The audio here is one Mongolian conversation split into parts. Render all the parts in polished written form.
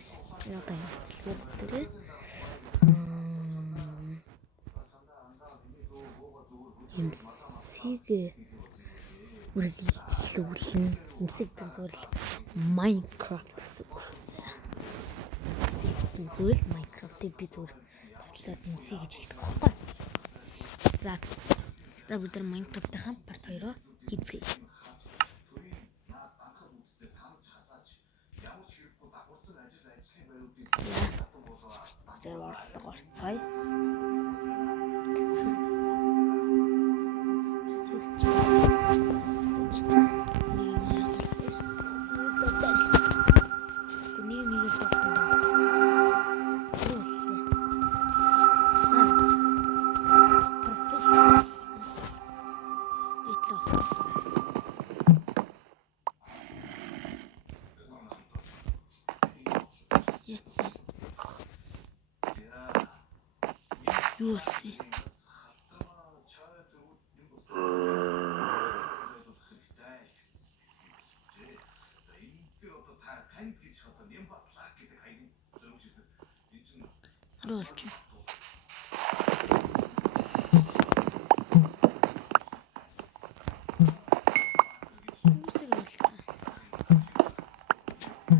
guys. Одоо хэлбэрээ MC-г үргэлжлүүлэн MC-г зүгээр л Minecraft гэсэн үг шүү дээ. MC-г зүгээр л Minecraft-ийг би зүгээр батлаад MC гэж хэлдэг байхгүй. За бид нар Minecraft-ийн part 2-оо хийцгээе. Тэр орлого орцгоё. Юу вэ? Ролч. Үсэг болтой.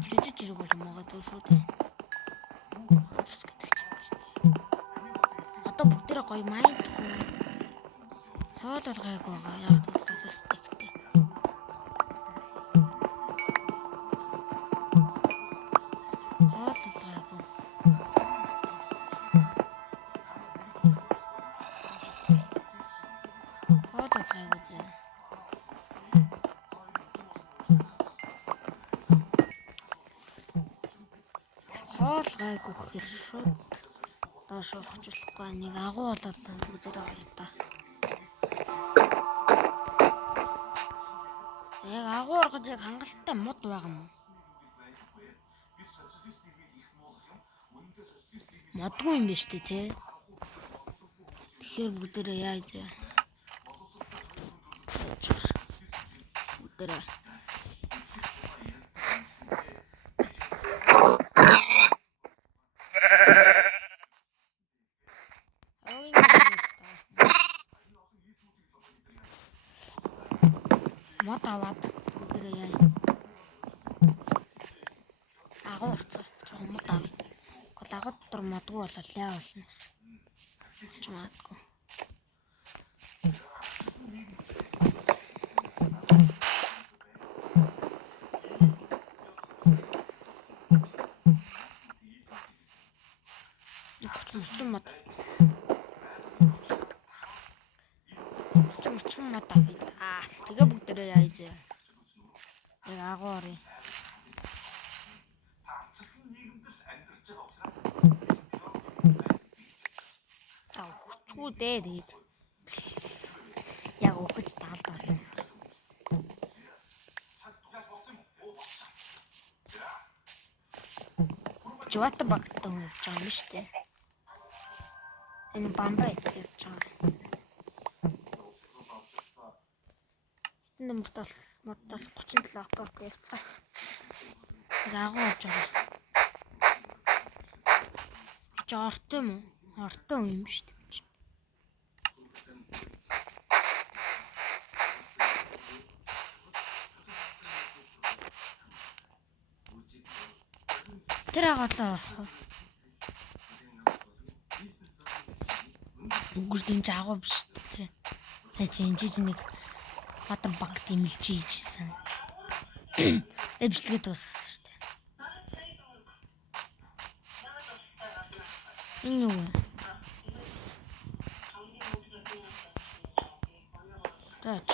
Хэзээ жирэг болж магадгүй шүү дээ. Одоо бүгдээрээ гоё майнд хоолол гайг байгаа. Яг тулсаас стиктэй. Хоолол гайг. Хоолол гайг зэ. Хоол гайг өгөх шууд доош ухчлахгүй нэг агуу болоод бүгдээрээ гоё та. Яг агуу оргож яг хангалттай мод байгаа юм уу? Модгүй юм биш үү те? Тэгэхээр бүгдээрээ яаж бүгдээрээ мод аваад бүгдээрээ яа. Агуу орцоо. Чон мод авъя. Агуу дотор модгүй болол яа болно. Ч магадгүй. Мод авъя. Тэгээ бүгдээрээ яа ийж. Яг агуу оръё. Хүчгүй дээ тэгээд. Яг ухаж таалд орно. Жвата багтаа явж байгаа юм шүү дээ. Энэ бамбай явж байгаа. Энэ модоос 37 окей явцгаа. Агуу явж байгаа. Чи ортой юм уу? Ортой юм шүү дээ. Тэр агаалаа орох. Үгүйс агуу биш дээ. Хачи энэ нэг батар багт имэлж ийжсэн. Эвслэгээ дууссан шүү дээ. Энэ юу вэ? Таач.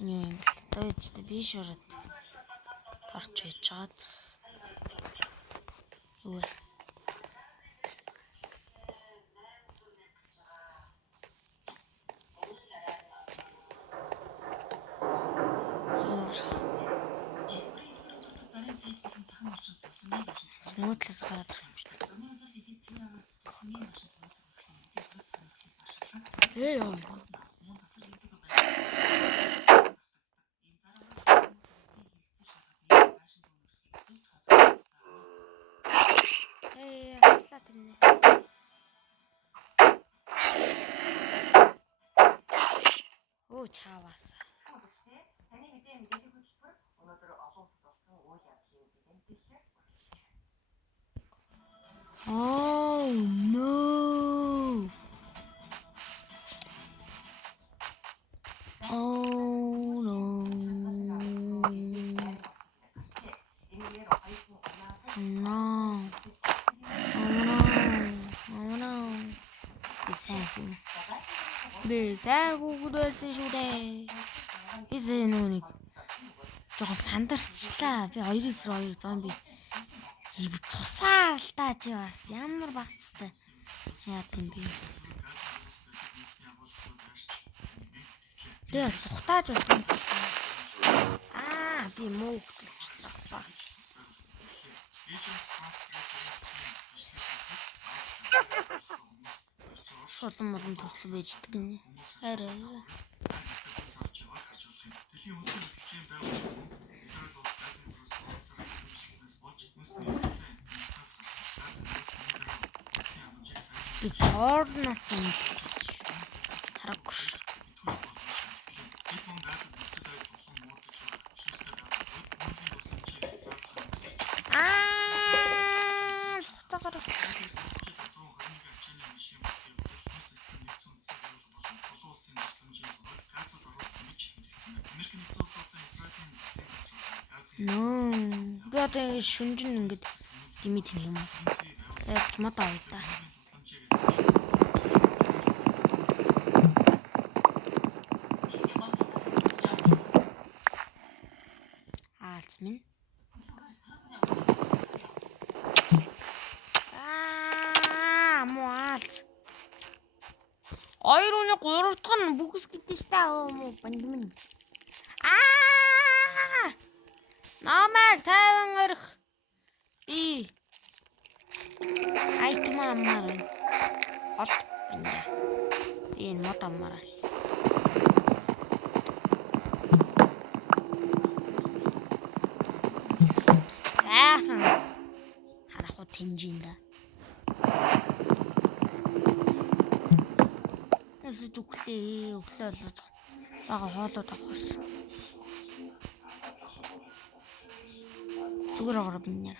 Энэ юм л. Таач би шорот. Тарч яжгаад. Юу вэ? Нуудлаас гараад ирэх юм шиг. Яа. тэрнэ. Оо чааваас. Таны мэдээ мэдээлэл хөтөлбөр өнөөдөр олон улсад болсон үйл явдлын мэдээлэлээр Oh no. Oh no. No. Oh no. Бисаагүй гүрээсэн шүү дээ. Бисээ нүуник жоохон сандарчлаа. Би 2-2 зомби. Цусаа алдаа чи бас ямар багцтай. Яа тийм би. Тэ цухтааж байна. Би муу хөтлөчлөө. Шулан молон төрсөн байждаг нэ. Арай. Би координатын харагш. No. Би одоо шүнжин ингээд димит юм уу? Яаж мод аваа та. Аалц минь. Муалц. 2-3 дахь нь бүгс гэдэг штэ муу бандмын. Намайг тайван өрх. Би айтем амар. Хот банда. Би мод амар. Сайхан харах уу тэнжинда. Нэсэж өглөө бага хоолоод авахс. Зүгээр агаар биннээр.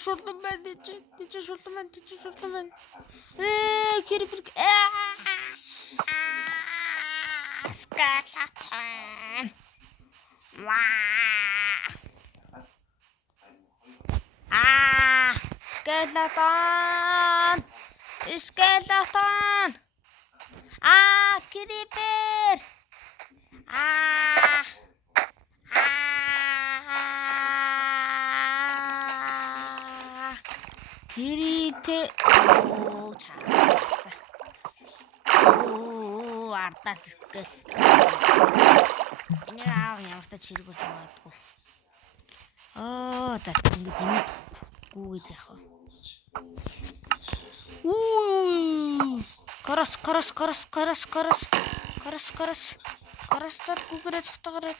Шултан байна чи шултан байна. Кирпик. Скалатан. Skeleton. Creeper. Creeper. Артас гэл. Энэ явартаа чиргүүлж магадгүй. За ингэ димит гүгээд яах вэ? Карас гүгэрээ цогтогороо.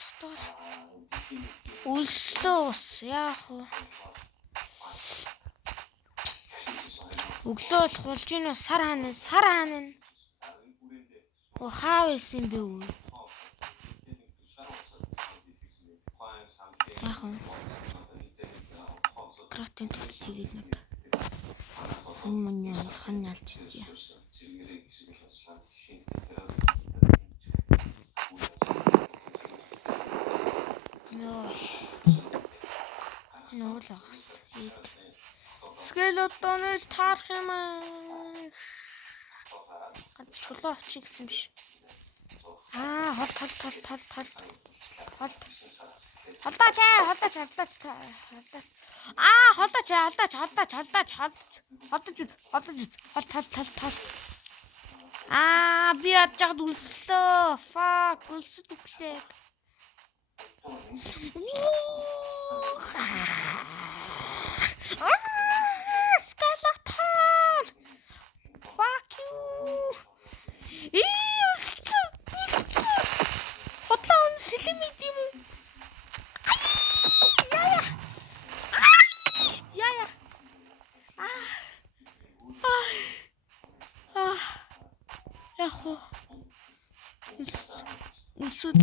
Үлслөөс яах вэ? Өглөө болж ийн сар хаана. Хаав исэн бэ үү? Яах вэ? Кратен тэгээд нэг хан ялж ичээ. Нуулагс. Скелетоныг таарах юм аа. Ганц чулуу авчих гэсэн биш. Холт. Холдооч. Холдооч. Би ядчаад үлслөө. Fuck, үлсэд үглээ. Skeleton. Fuck you. Бодлоо сэлэм идэм үү? Яя. яах вэ? Өсөд.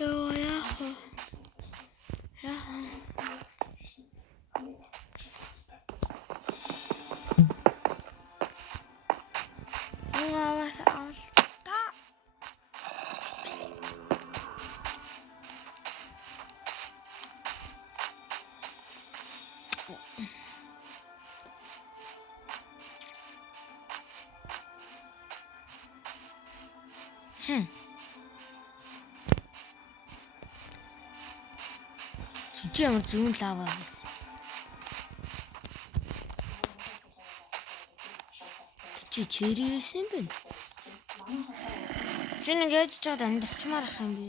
Яах вэ? Чи ямар зүүн лава байсан. Чи чирээс юм бэ? Чи нэг яаж чад амьдчмаар ах юм бэ?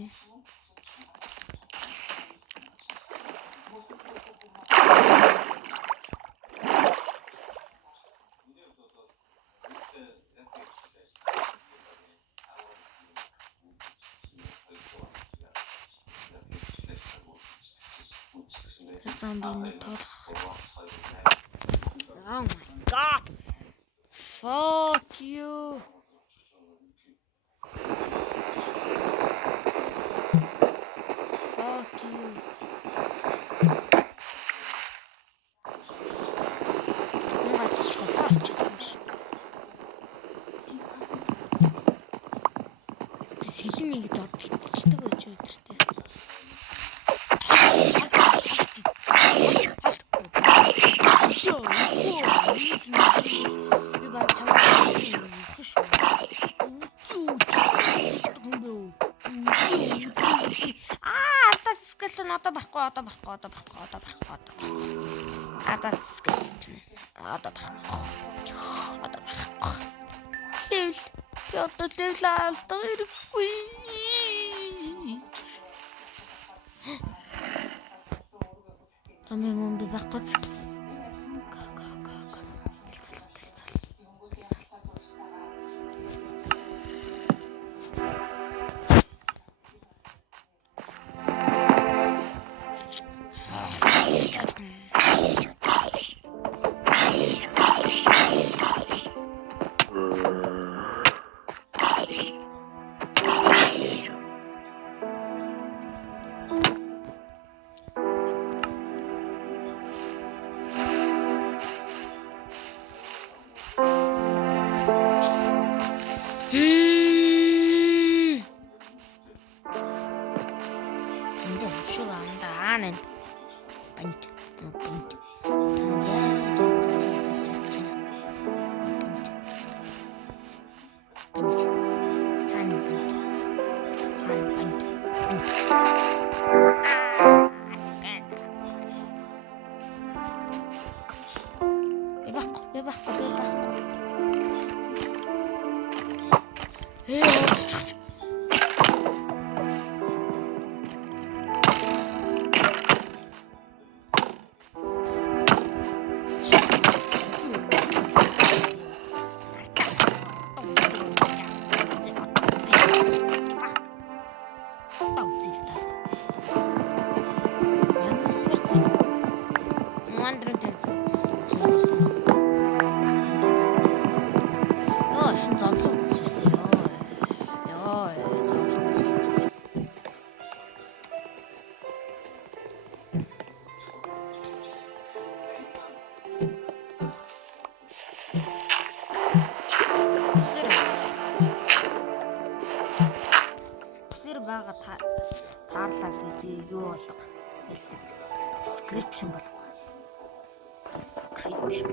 Zombie толох. Oh my god. Fuck you. Fuck you. Наац шотлооч гэсэн биш. Сэлмийг додчихдаг байж өдөртэй. Одоо барахгүй. Левл алдаг ирэхгүй. Томьёо мөн би байхгүй. Таарлаа гэдэг юу болго description болго description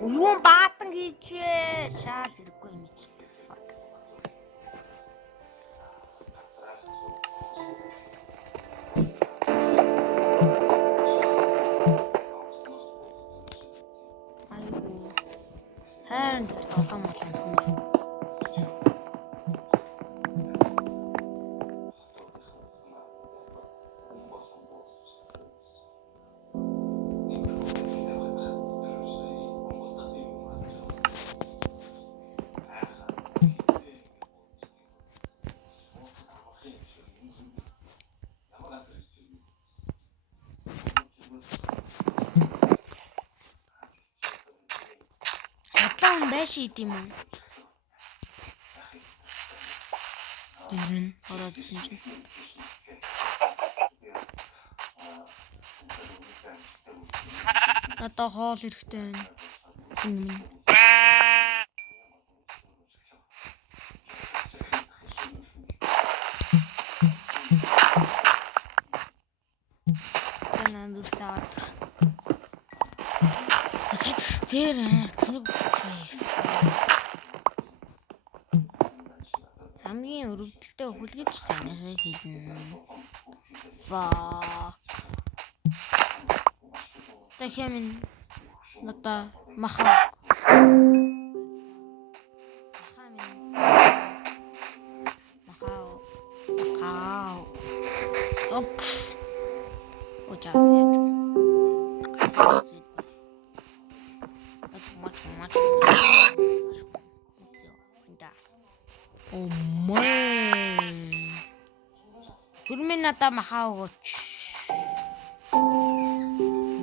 юу баатан хийчээ шаал хэрэггүй юм чи fuck айгу хайрын толгой малын хүмүүс Цааш идэм юм. Ирэн ороод ирсэн чинь. Надаа хоол хэрэгтэй байна. Минь. Нандурсаад. Тэр хамгийн өрөвдөлтөй хүлгэж санахыг хэлнэ. Fuck. Дахиад надаа маха. Ок. Очаа. Oh man. Гүрмэн надаа махаа өгөөч.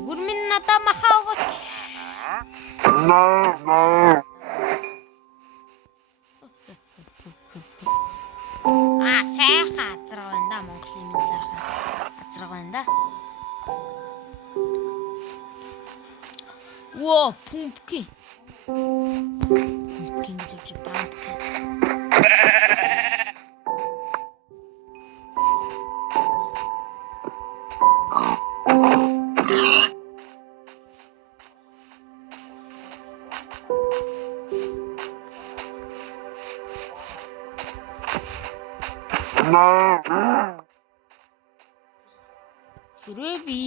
Гүрмэн надаа махаа өгөөч. Сайхан азраг байна да Монголын минь сайхан азраг байна да. Оо, пумпки. Пумпки гэж байна. Грэби.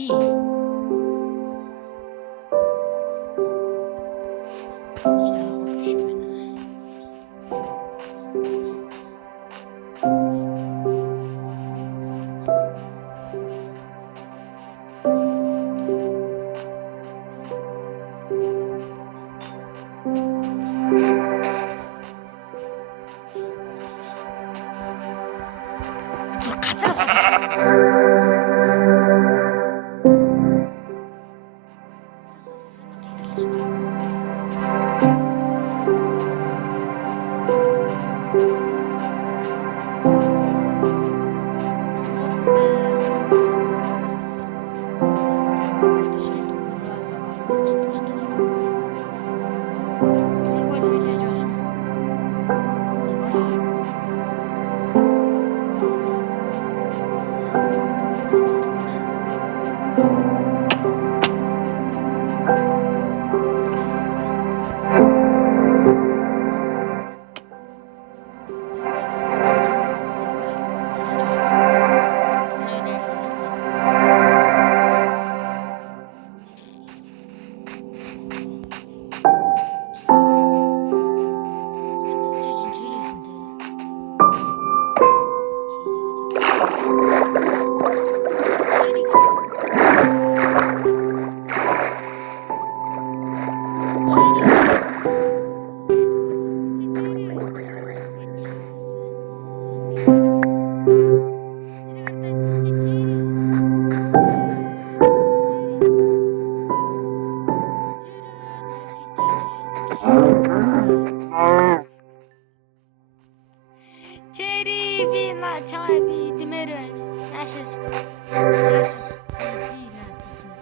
Чери би на чамаа би димэр байна. Наашир.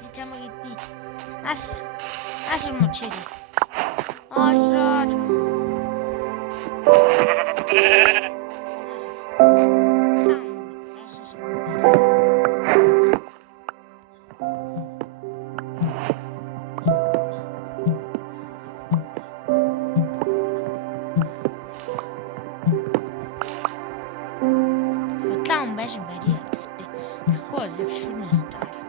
Би чамаа иди. Наашир мо чери. Ашраач. Удаан байшин барья гэхдээ хөө яг шүрнэс таалах.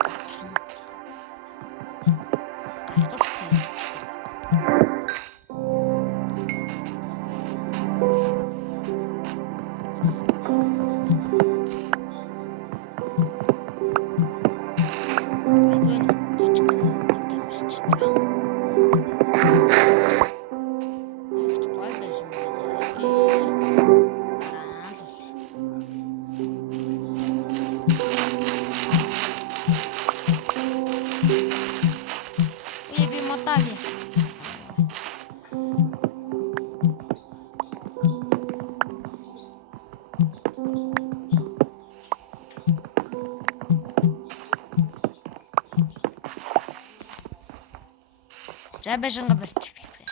За байшингаа барьж эхэлцгээе.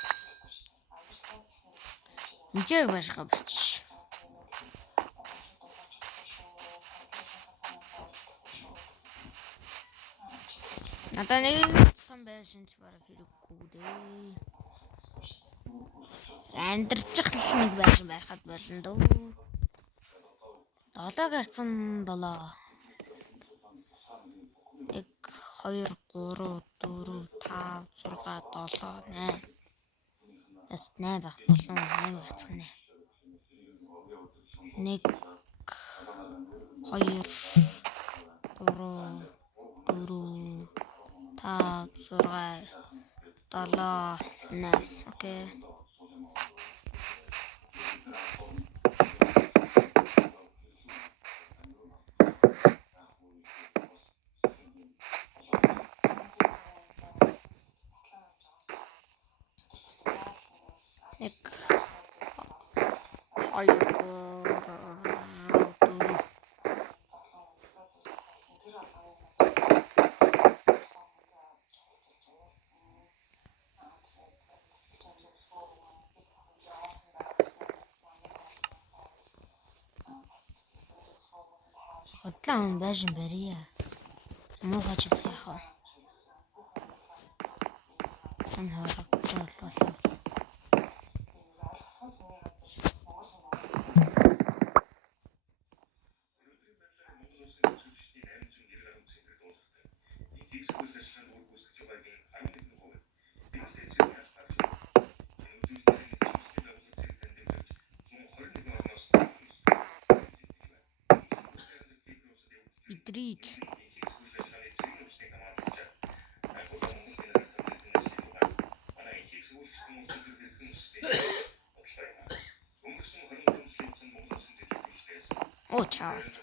Энд байшингаа барьчих. Надаа нэг том байшинч бараг хэрэггүй дээ. Амьдарчих л нэг байшин байхад болно дөө. 7 гарцсан 7. 1 2 3 4 5 6 7 8. Эс 8 байх болон 8 гарцсан 8. 1 2 3 4 5 6 7 8. Окей. Нэг 7 байшин барья. Муухай ч яах вэ? Хэн харах болов. Бидрийч. Оо чаас.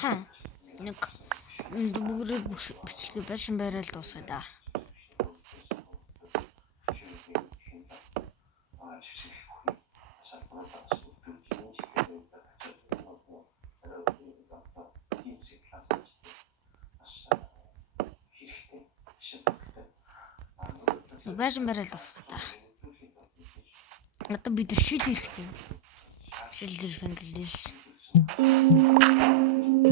Ха. Нэг бүгд бичлэг байшин барайл дуусгая да. Байшин барайл дуусгая да. Одоо бид шил хэрэгтэй. Шил хэрэгтэй л дээ.